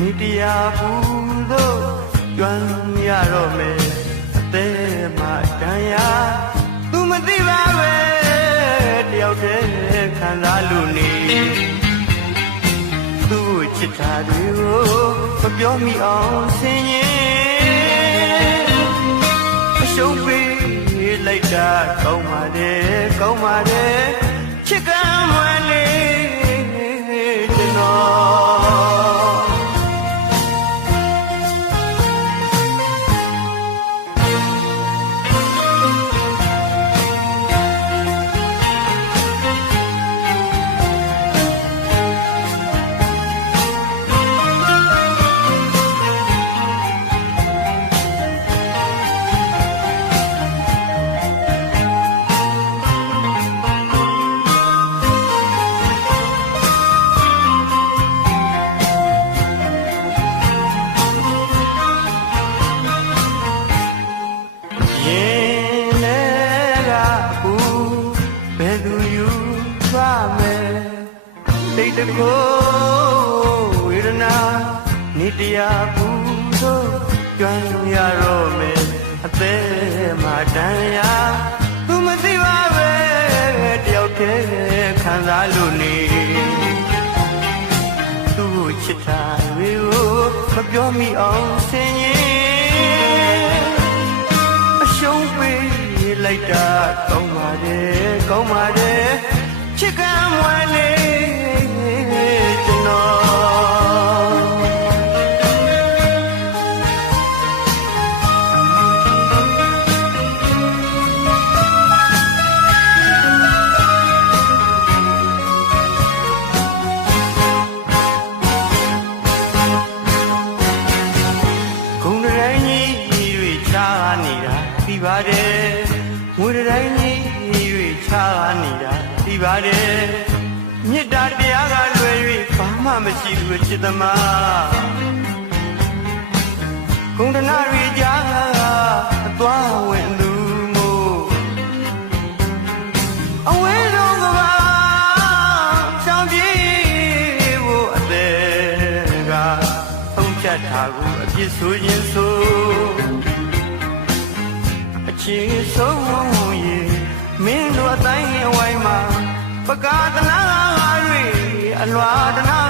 မိတရားဘူးလို့ကျွမ်းရတော့မယ်အသေးမှတန်ရာသူမသိပါပဲတယောက်တည်းခံစားလို့နေသူ့ချစ်တာတွေကိုမပြောမိအောင်ဆင်ရင်အရှုံးပေးလိုက်တာကောင်းပါတယ်ကောင်းပါတယ်ချစ်ကမ်းမွယ်လေးကျွန်တော်တိတ်တကိုဝေဒနာနေတရားဘူးဆိုကြွမ်းရတော့မယ်အသေးမှတန်ရာသူမသိပါပဲတယောက်တည်းခံစားလို့နေသူ့ချစ်တာတွေကိုမပြောမိအောင်ဆင်ရင်အရှုံးပေးလိုက်တာကောင်းပါတယ်ကောင်းပါတယ်ချစ်ကမ်းမွယ်လေးပါတယ်ငွေတိုင်းကြီး၍ချာနေတာဒီပါတယ်မေတ္တာတရားကလွယ်၍ဘာမှမရှိဘူးချစ်သမားဂုဏ်တနာတွေကြားအသွားဝင်သူမို့အဝေးဆုံးကဘာရှောင်ပြေးဖို့အသေးကသုံးဖြတ်ထားကိုအပြစ်ဆိုရင်ဆိုချီဆုံးရင်မင်းတို့အတိုင်းအဝိုင်းမှာပကားတနာတွေအလွာတနာ